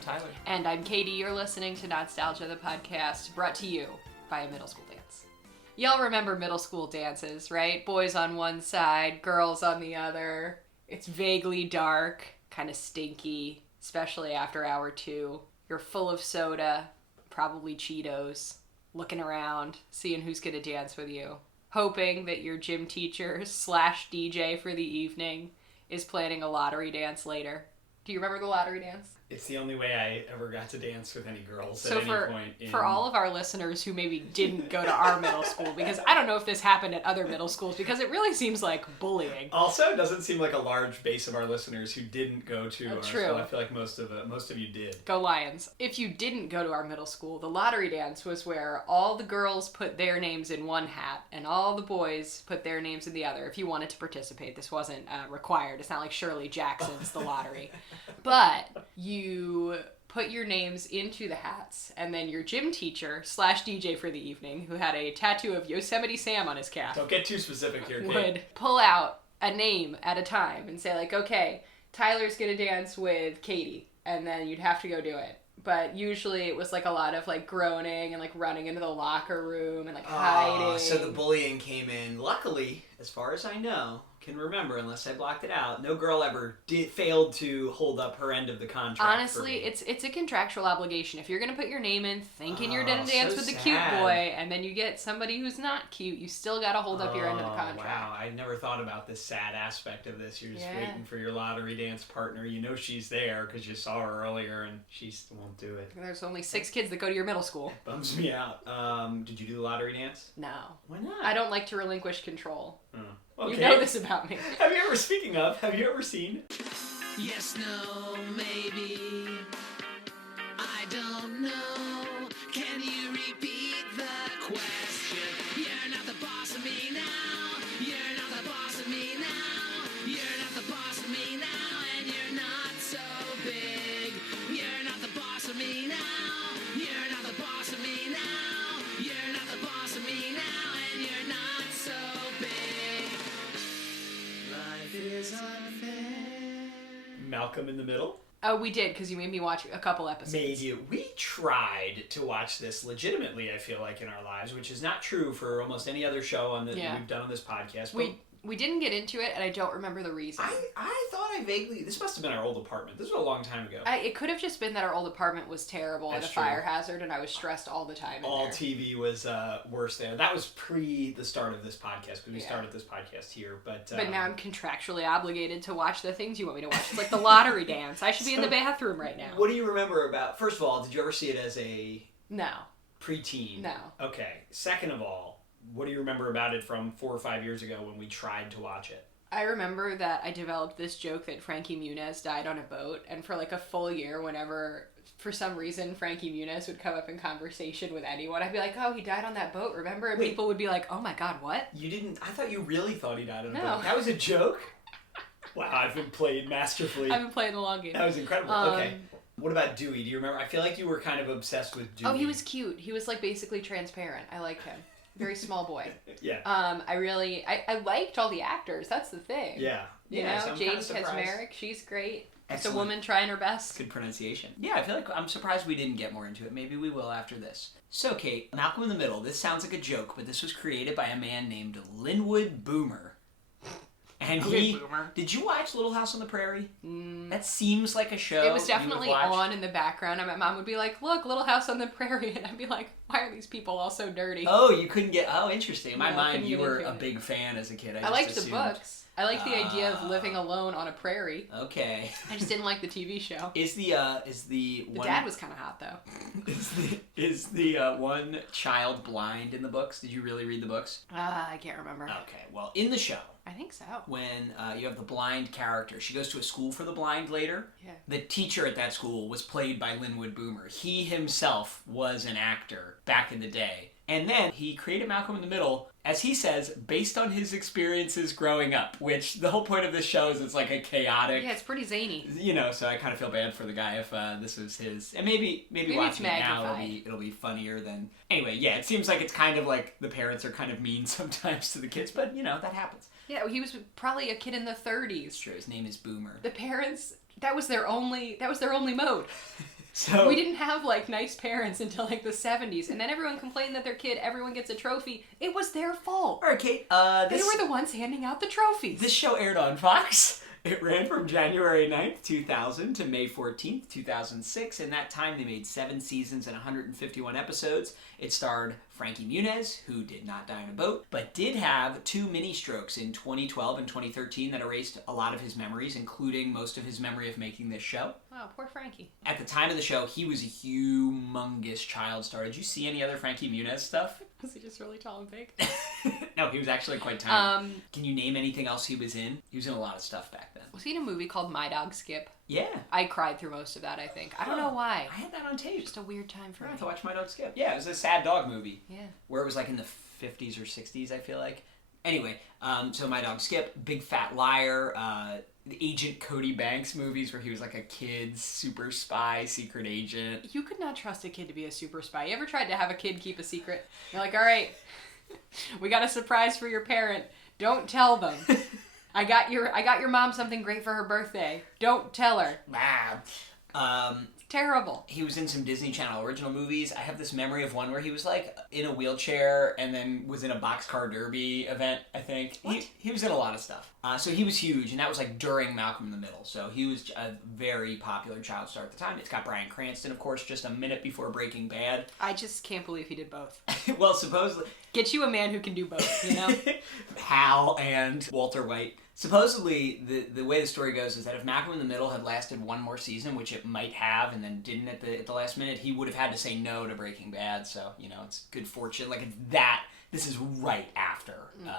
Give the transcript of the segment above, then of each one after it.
I'm Tyler. And I'm Katie. You're listening to Not-Stalgia, the podcast, brought to you by a middle school dance. Y'all remember middle school dances, right? Boys on one side, girls on the other. It's vaguely dark, kind of stinky, especially after hour 2. You're full of soda, probably Cheetos, looking around, seeing who's going to dance with you, hoping that your gym teacher / DJ for the evening is planning a lottery dance later. Do you remember the lottery dance? It's the only way I ever got to dance with any girls So at any point. For all of our listeners who maybe didn't go to our middle school, because I don't know if this happened at other middle schools, because it really seems like bullying. Also, it doesn't seem like a large base of our listeners who didn't go to our True. school. I feel like most of you did. Go Lions. If you didn't go to our middle school, the lottery dance was where all the girls put their names in one hat and all the boys put their names in the other. If you wanted to participate, this wasn't required. It's not like Shirley Jackson's The Lottery. But you put your names into the hats, and then your gym teacher / DJ for the evening, who had a tattoo of Yosemite Sam on his calf, Don't get too specific here, Kate. would pull out a name at a time and say, like, okay, Tyler's gonna dance with Katie, and then you'd have to go do it. But usually it was like a lot of like groaning and like running into the locker room and like hiding. So the bullying came in. Luckily, as far as I know, can remember, unless I blocked it out, no girl ever failed to hold up her end of the contract. Honestly, it's a contractual obligation. If you're gonna put your name in thinking you're gonna dance with the cute boy, and then you get somebody who's not cute, you still gotta hold up your end of the contract. Wow, I never thought about this sad aspect of this. You're just waiting for your lottery dance partner. You know she's there because you saw her earlier, and she won't do it. There's only 6 kids that go to your middle school. Bums me out. Did you do the lottery dance? No. Why not? I don't like to relinquish control. Okay. You know this about me. Have you ever seen? Yes, no, maybe. I don't know. Can you repeat the question? You're not the boss of me now. You're not the boss of me now. You're not the boss of me now. And you're not so big. You're not the boss of me now. You're not the boss of me now. You're not the boss of me now. And you're not so big. Life is unfair. Malcolm in the Middle? Oh, we did, because you made me watch a couple episodes. We tried to watch this legitimately, I feel like, in our lives, which is not true for almost any other show that we've done on this podcast. But We didn't get into it, and I don't remember the reason. I thought I vaguely... This must have been our old apartment. This was a long time ago. It could have just been that our old apartment was terrible and a fire hazard, and I was stressed all the time in there. TV was worse there. That was pre the start of this podcast, because we started this podcast here. But now I'm contractually obligated to watch the things you want me to watch. It's like the lottery dance. I should be in the bathroom right now. What do you remember about... First of all, did you ever see it as a... No. Preteen? No. Okay. Second of all, what do you remember about it from 4 or 5 years ago when we tried to watch it? I remember that I developed this joke that Frankie Muniz died on a boat, and for like a full year, whenever, for some reason, Frankie Muniz would come up in conversation with anyone, I'd be like, oh, he died on that boat, remember? And people would be like, oh my god, what? You didn't... I thought you really thought he died on a No. boat. That was a joke? Wow, I've been played masterfully. I've been playing the long game. That was incredible. Okay. What about Dewey? Do you remember? I feel like you were kind of obsessed with Dewey. Oh, he was cute. He was like basically transparent. I liked him. Very small boy. Yeah. I liked all the actors. That's the thing. Yeah. You know, so Jade Kaczmarek, she's great. It's a woman trying her best. Good pronunciation. Yeah, I feel like I'm surprised we didn't get more into it. Maybe we will after this. So, Kate, Malcolm in the Middle. This sounds like a joke, but this was created by a man named Linwood Boomer. And Boomer. Did you watch Little House on the Prairie? That seems like a show. It was definitely on in the background, and my mom would be like, look, Little House on the Prairie, and I'd be like, why are these people all so dirty? Oh, you couldn't get... Oh, interesting. In my No, mind, you were a big fan as a kid. I liked the books. I liked the idea of living alone on a prairie. Okay. I just didn't like the TV show. The dad was kind of hot, though. Is the one child blind in the books? Did you really read the books? I can't remember. Okay, well, in the show... I think so. When you have the blind character, she goes to a school for the blind later. Yeah. The teacher at that school was played by Linwood Boomer. He himself was an actor back in the day. And then he created Malcolm in the Middle, as he says, based on his experiences growing up, which the whole point of this show is it's like a chaotic... Yeah, it's pretty zany. You know, so I kind of feel bad for the guy if this was his... And maybe watching it now, it'll be funnier than... Anyway, yeah, it seems like it's kind of like the parents are kind of mean sometimes to the kids, but, you know, that happens. Yeah, he was probably a kid in the 30s. It's true, his name is Boomer. The parents, that was their only mode. So We didn't have, like, nice parents until, like, the 70s. And then everyone complained that their kid, everyone gets a trophy. It was their fault. All right, Kate. They were the ones handing out the trophies. This show aired on Fox. It ran from January 9th, 2000 to May 14th, 2006. In that time, they made 7 seasons and 151 episodes. It starred Frankie Muniz, who did not die in a boat, but did have 2 mini-strokes in 2012 and 2013 that erased a lot of his memories, including most of his memory of making this show. Oh, poor Frankie. At the time of the show, he was a humongous child star. Did you see any other Frankie Muniz stuff? Was he just really tall and big? No, he was actually quite tiny. Can you name anything else he was in? He was in a lot of stuff back then. Was he in a movie called My Dog Skip? Yeah. I cried through most of that, I think. I don't know why. I had that on tape. Just a weird time for I me. have to watch My Dog Skip. Yeah, it was a sad dog movie. Yeah. Where it was like in the 50s or 60s, I feel like. Anyway, so My Dog Skip, Big Fat Liar, the Agent Cody Banks movies where he was like a kid's super spy, secret agent. You could not trust a kid to be a super spy. You ever tried to have a kid keep a secret? You're like, all right, we got a surprise for your parent. Don't tell them. I got your mom something great for her birthday. Don't tell her. Terrible. He was in some Disney Channel original movies. I have this memory of one where he was like in a wheelchair and then was in a boxcar derby event, I think. He was in a lot of stuff. So he was huge, and that was like during Malcolm in the Middle. So he was a very popular child star at the time. It's got Bryan Cranston, of course, just a minute before Breaking Bad. I just can't believe he did both. Well, supposedly... Get you a man who can do both, you know? Hal and Walter White. Supposedly, the way the story goes is that if Malcolm in the Middle had lasted one more season, which it might have, and then didn't at the last minute, he would have had to say no to Breaking Bad. So, you know, it's good fortune. Like, it's that. This is right after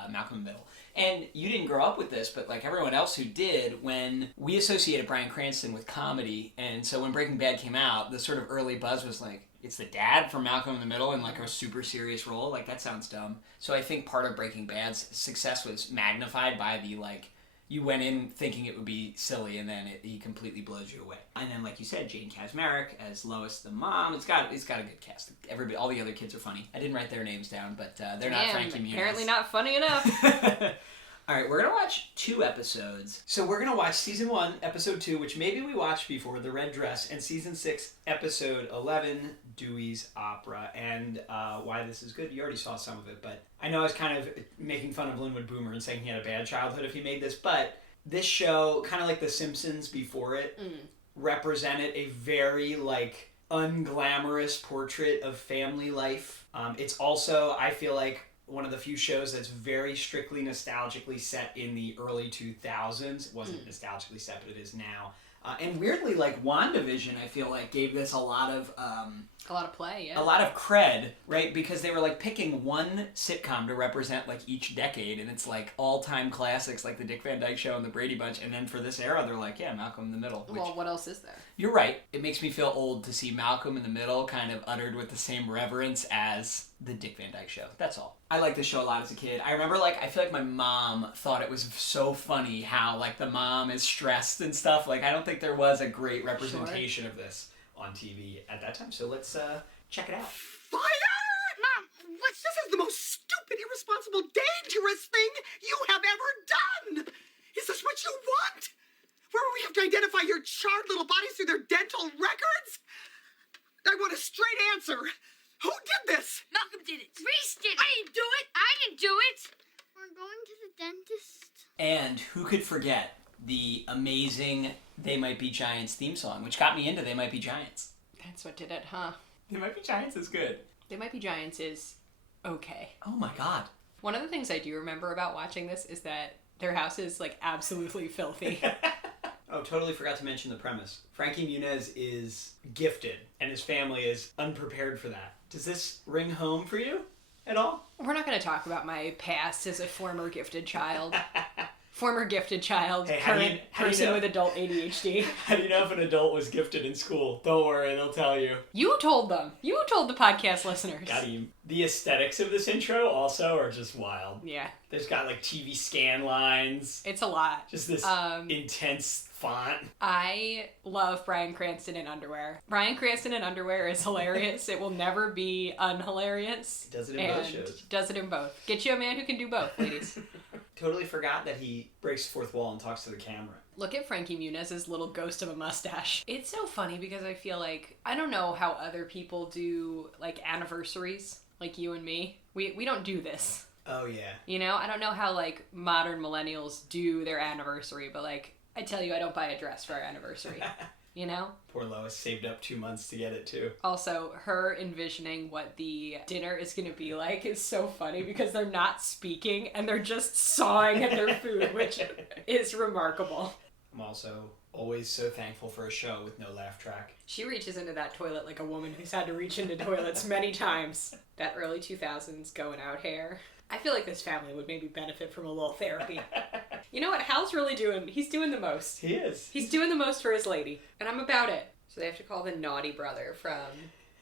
Malcolm in the Middle. And you didn't grow up with this, but like everyone else who did, when we associated Bryan Cranston with comedy, and so when Breaking Bad came out, the sort of early buzz was like, it's the dad from Malcolm in the Middle in like a super serious role. Like, that sounds dumb. So I think part of Breaking Bad's success was magnified by the like, you went in thinking it would be silly, and then he completely blows you away. And then, like you said, Jane Kasmerick as Lois the mom. It's got a good cast. Everybody, all the other kids are funny. I didn't write their names down, but they're not Frankie Muniz. Apparently not funny enough. All right, we're going to watch 2 episodes. So we're going to watch Season 1, Episode 2, which maybe we watched before, The Red Dress, and Season 6, Episode 11, Dewey's Opera. And why this is good, you already saw some of it, but I know I was kind of making fun of Linwood Boomer and saying he had a bad childhood if he made this, but this show, kind of like The Simpsons before it, represented a very, like, unglamorous portrait of family life. It's also, I feel like, one of the few shows that's very strictly nostalgically set in the early 2000s. It wasn't nostalgically set, but it is now. And weirdly, like, WandaVision, I feel like, gave this a lot of play, yeah. a lot of cred, right? Because they were, like, picking one sitcom to represent, like, each decade, and it's, like, all-time classics, like The Dick Van Dyke Show and The Brady Bunch, and then for this era, they're like, yeah, Malcolm in the Middle. Well, what else is there? You're right. It makes me feel old to see Malcolm in the Middle kind of uttered with the same reverence as The Dick Van Dyke Show. That's all. I liked this show a lot as a kid. I remember, like, I feel like my mom thought it was so funny how, like, the mom is stressed and stuff. Like, I don't think there was a great representation of this on TV at that time. So let's check it out. Fire! Mom, this is the most stupid, irresponsible, dangerous thing you have ever done! Is this what you want? Where we have to identify your charred little bodies through their dental records? I want a straight answer. Who did this? Malcolm did it. Reese did it. I didn't do it. I didn't do it. We're going to the dentist. And who could forget the amazing They Might Be Giants theme song, which got me into They Might Be Giants. That's what did it, huh? They Might Be Giants is good. They Might Be Giants is okay. Oh my god. One of the things I do remember about watching this is that their house is, like, absolutely filthy. Oh, totally forgot to mention the premise. Frankie Muniz is gifted, and his family is unprepared for that. Does this ring home for you at all? We're not going to talk about my past as a former gifted child. Hey, current how do you person know? with adult ADHD. How do you know if an adult was gifted in school? Don't worry, they'll tell you. You told them. You told the podcast listeners. Got you. The aesthetics of this intro also are just wild. Yeah. There's got like TV scan lines. It's a lot. Just this intense font. I love Bryan Cranston in underwear. Bryan Cranston in underwear is hilarious. It will never be unhilarious. Does it in both shows. Does it in both. Get you a man who can do both, ladies. Totally forgot that he breaks the fourth wall and talks to the camera. Look at Frankie Muniz's little ghost of a mustache. It's so funny because I feel like, I don't know how other people do, like, anniversaries, like you and me. We don't do this. Oh, yeah. You know? I don't know how, like, modern millennials do their anniversary, but, like, I tell you, I don't buy a dress for our anniversary. You know? Poor Lois saved up 2 months to get it, too. Also, her envisioning what the dinner is going to be like is so funny because they're not speaking and they're just sawing at their food, which is remarkable. I'm also always so thankful for a show with no laugh track. She reaches into that toilet like a woman who's had to reach into toilets many times. That early 2000s going out hair. I feel like this family would maybe benefit from a little therapy. You know what Hal's really doing? He's doing the most. He is. He's doing the most for his lady. And I'm about it. So they have to call the naughty brother from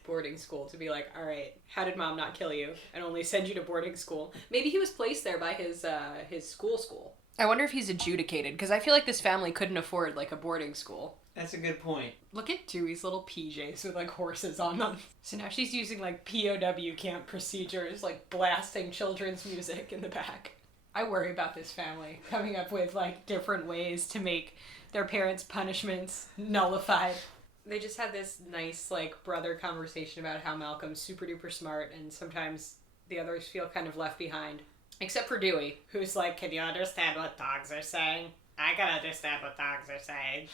boarding school to be like, all right, how did mom not kill you and only send you to boarding school? Maybe he was placed there by his school. I wonder if he's adjudicated, because I feel like this family couldn't afford, like, a boarding school. That's a good point. Look at Dewey's little PJs with, like, horses on them. So now she's using, like, POW camp procedures, like, blasting children's music in the back. I worry about this family coming up with, like, different ways to make their parents' punishments nullified. They just had this nice, like, brother conversation about how Malcolm's super duper smart and sometimes the others feel kind of left behind. Except for Dewey, who's like, can you understand what dogs are saying? I can understand what dogs are saying.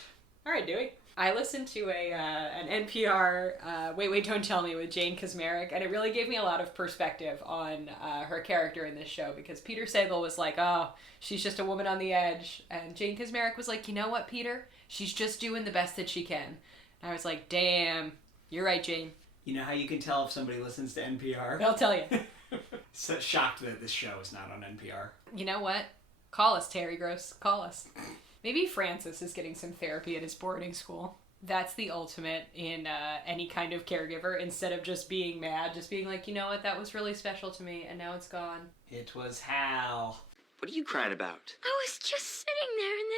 All right, Dewey. I listened to an NPR Wait, Don't Tell Me with Jane Kaczmarek, and it really gave me a lot of perspective on her character in this show, because Peter Sagal was like, oh, she's just a woman on the edge, and Jane Kaczmarek was like, you know what, Peter? She's just doing the best that she can. And I was like, damn, you're right, Jane. You know how you can tell if somebody listens to NPR? They'll tell you. So shocked that this show is not on NPR. You know what? Call us, Terry Gross. Call us. Maybe Francis is getting some therapy at his boarding school. That's the ultimate in any kind of caregiver. Instead of just being mad, just being like, you know what, that was really special to me, and now it's gone. It was Hal. What are you crying about? I was just sitting there and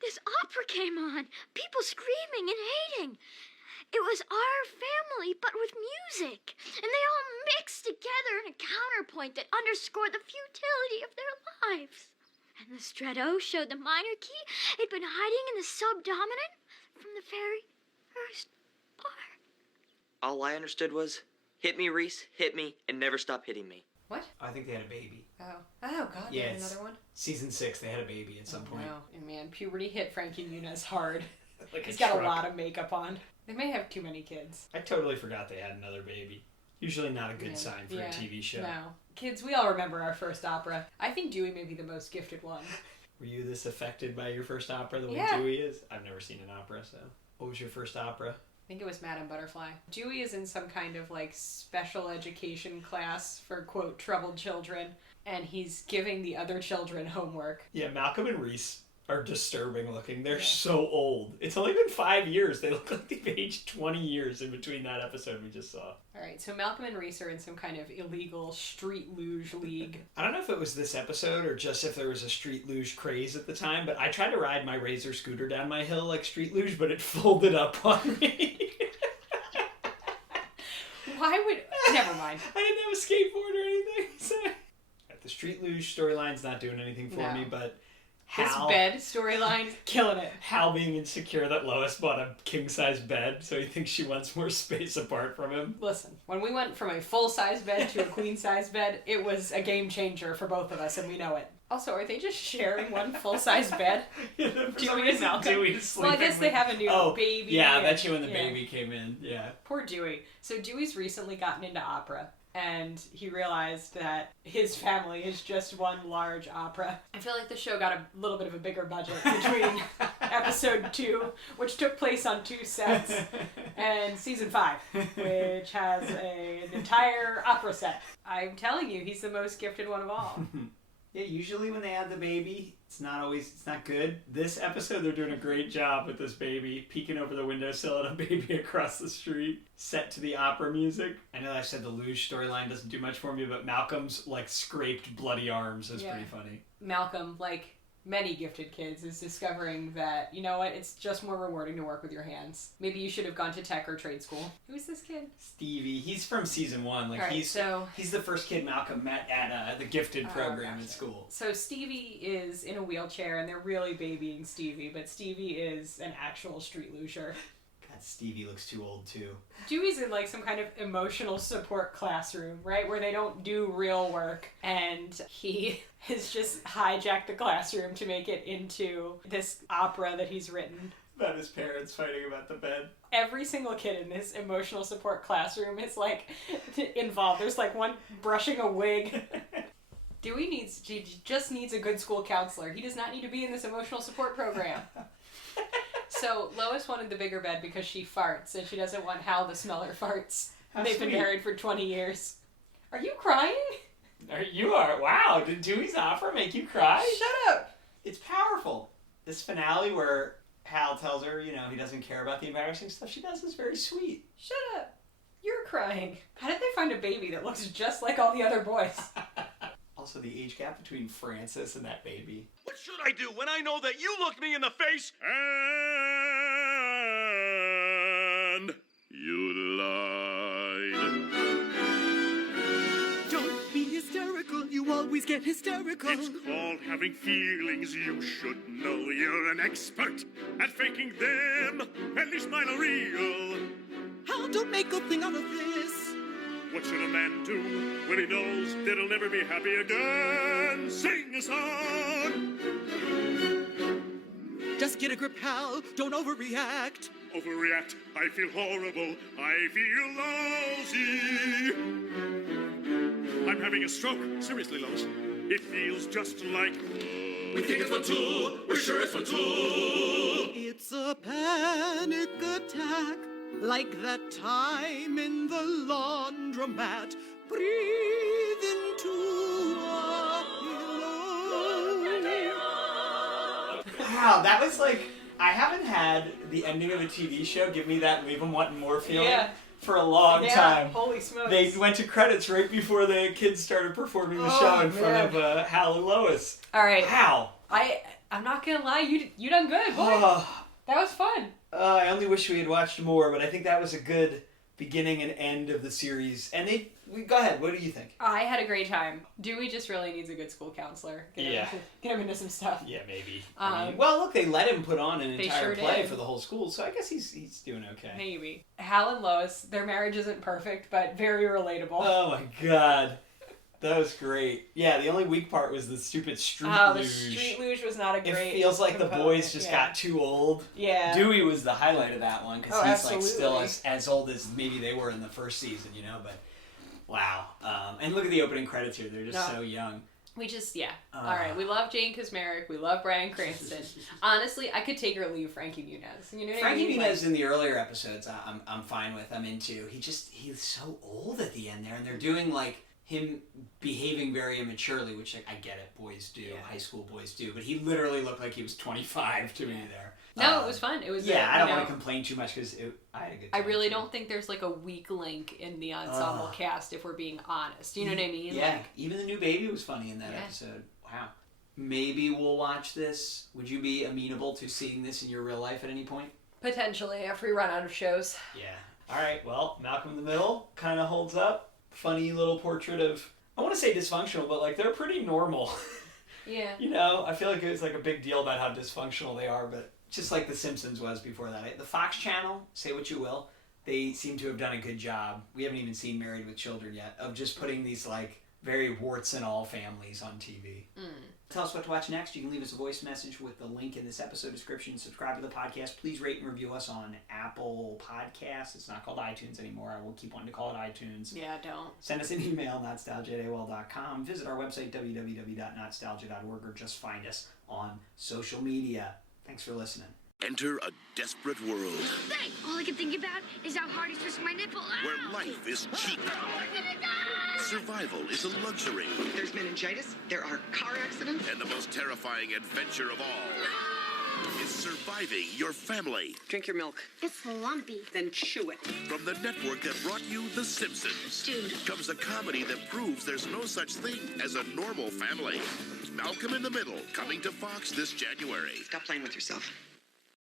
this opera came on. People screaming and hating. It was our family, but with music. And they all mixed together in a counterpoint that underscored the futility of their lives. And the stretto showed the minor key. It'd been hiding in the subdominant from the very first bar. All I understood was, hit me, Reese, hit me, and never stop hitting me. What? I think they had a baby. Oh, God, Yeah, they had it's- another one? Season 6, they had a baby at some point. Wow. And man, puberty hit Frankie Muniz hard. Like He's a got truck. a lot of makeup on. They may have too many kids. I totally forgot they had another baby. Usually not a good Yeah. sign for Yeah. a TV show. No. Kids, we all remember our first opera. I think Dewey may be the most gifted one. Were you this affected by your first opera the way Yeah. Dewey is? I've never seen an opera, so. What was your first opera? I think it was Madame Butterfly. Dewey is in some kind of, like, special education class for, quote, troubled children, and he's giving the other children homework. Yeah, Malcolm and Reese are disturbing looking. They're Yeah. so old. It's only been 5 years. They look like they've aged 20 years in between that episode we just saw. All right, so Malcolm and Reese are in some kind of illegal street luge league. I don't know if it was this episode or just if there was a street luge craze at the time, but I tried to ride my Razor scooter down my hill like street luge, but it folded up on me. Why would... Never mind. I didn't have a skateboard or anything. So. The street luge storyline's not doing anything for No. me, but This Hal, bed storyline, killing it. Hal being insecure that Lois bought a king-size bed, so he thinks she wants more space apart from him. Listen, when we went from a full-size bed to a queen-size bed, it was a game changer for both of us, and we know it. Also, are they just sharing one full-size bed? Dewey and Malcolm? Dewey's Well, I guess they have a new baby. Yeah, I and- bet you when the yeah. baby came in. Yeah. Poor Dewey. So Dewey's recently gotten into opera, and he realized that his family is just one large opera. I feel like the show got a little bit of a bigger budget between episode 2, which took place on 2 sets, and season 5, which has an entire opera set. I'm telling you, he's the most gifted one of all. Yeah, usually when they have the baby, it's not good. This episode, they're doing a great job with this baby, peeking over the windowsill at a baby across the street, set to the opera music. I know I said the luge storyline doesn't do much for me, but Malcolm's, like, scraped bloody arms is Yeah. pretty funny. Malcolm, like, many gifted kids is discovering that, you know what, it's just more rewarding to work with your hands. Maybe you should have gone to tech or trade school. Who's this kid? Stevie. He's from season 1. Like, All right, he's the first kid Malcolm met at the gifted program gotcha. in school. So Stevie is in a wheelchair, and they're really babying Stevie, but Stevie is an actual street loser. God, Stevie looks too old, too. Dewey's in like some kind of emotional support classroom, right? Where they don't do real work, and he has just hijacked the classroom to make it into this opera that he's written. About his parents fighting about the bed. Every single kid in this emotional support classroom is like involved. There's like one brushing a wig. Dewey just needs a good school counselor. He does not need to be in this emotional support program. So Lois wanted the bigger bed because she farts, and she doesn't want Hal to smell her farts. How They've sweet. been married for 20 years. Are you crying? You are. Wow, did Dewey's opera make you cry? Shut up! It's powerful. This finale where Hal tells her, you know, he doesn't care about the embarrassing stuff she does is very sweet. Shut up. You're crying. How did they find a baby that looks just like all the other boys? Also, the age gap between Francis and that baby. What should I do when I know that you looked me in the face and you lied? Don't be hysterical. You always get hysterical. It's called having feelings. You should know you're an expert at faking them. At least mine are real. Hal, don't make a thing out of this. What should a man do when he knows that he'll never be happy again? Sing a song! Just get a grip, Hal. Don't overreact. Overreact. I feel horrible. I feel lousy. I'm having a stroke. Seriously, Lois. It feels just like... We think it's for two. We're sure it's for two. It's a panic attack, like that time in the laundromat. Breathe into a pillow. Wow, that was like, I haven't had the ending of a TV show give me that leave them wanting more feeling for a long time. Holy smokes. They went to credits right before the kids started performing the show in front of Hal and Lois. All right. Wow. I'm not gonna lie, you done good, boy. That was fun. I only wish we had watched more, but I think that was a good beginning and end of the series. And go ahead, what do you think? I had a great time. Dewey just really needs a good school counselor. Get him into some stuff. Yeah, maybe. Well, look, they let him put on an They entire sure play did. for the whole school, so I guess he's doing okay. Maybe. Hal and Lois, their marriage isn't perfect, but very relatable. Oh my god. That was great. Yeah, the only weak part was the stupid street luge. The street luge was not a great It feels like the component. boys just got too old. Yeah. Dewey was the highlight of that one because Oh, he's absolutely. like still as old as maybe they were in the first season, you know. But wow, and look at the opening credits here; they're just so young. We just All right, we love Jane Kasmerick. We love Bryan Cranston. Honestly, I could take or leave Frankie Muniz. You know what I mean? Frankie Muniz in the earlier episodes, I'm fine with. I'm into. He's so old at the end there, and they're doing like him behaving very immaturely, which I get it, boys do, high school boys do, but he literally looked like he was 25 to me there. No, it was fun. It was. I don't want to complain too much because I had a good time. I really don't think there's like a weak link in the ensemble cast, if we're being honest. You know what I mean? Yeah, even the new baby was funny in that episode. Wow. Maybe we'll watch this. Would you be amenable to seeing this in your real life at any point? Potentially, after we run out of shows. Yeah. All right, well, Malcolm in the Middle kind of holds up. Funny little portrait of, I want to say dysfunctional, but like they're pretty normal. Yeah. You know, I feel like it's like a big deal about how dysfunctional they are, but just like The Simpsons was before that. The Fox channel, say what you will, they seem to have done a good job. We haven't even seen Married with Children yet, of just putting these like very warts and all families on TV. Tell us what to watch next. You can leave us a voice message with the link in this episode description. Subscribe to the podcast. Please rate and review us on Apple Podcasts. It's not called iTunes anymore. I will keep wanting to call it iTunes. Yeah, don't. Send us an email, notstalgia@aol.com. Visit our website, www.notstalgia.org, or just find us on social media. Thanks for listening. Enter a desperate world Hey, all I can think about is how hard he's twisting my nipple. where Ow! life is cheap, I'm gonna die! survival is a luxury, There's meningitis, there are car accidents. and the most terrifying adventure of all is Surviving Your Family. Drink your milk. It's lumpy. Then chew it. From the network that brought you The Simpsons Dude. comes a comedy that proves there's no such thing as a normal family. Malcolm in the Middle, coming to Fox this January. Stop playing with yourself.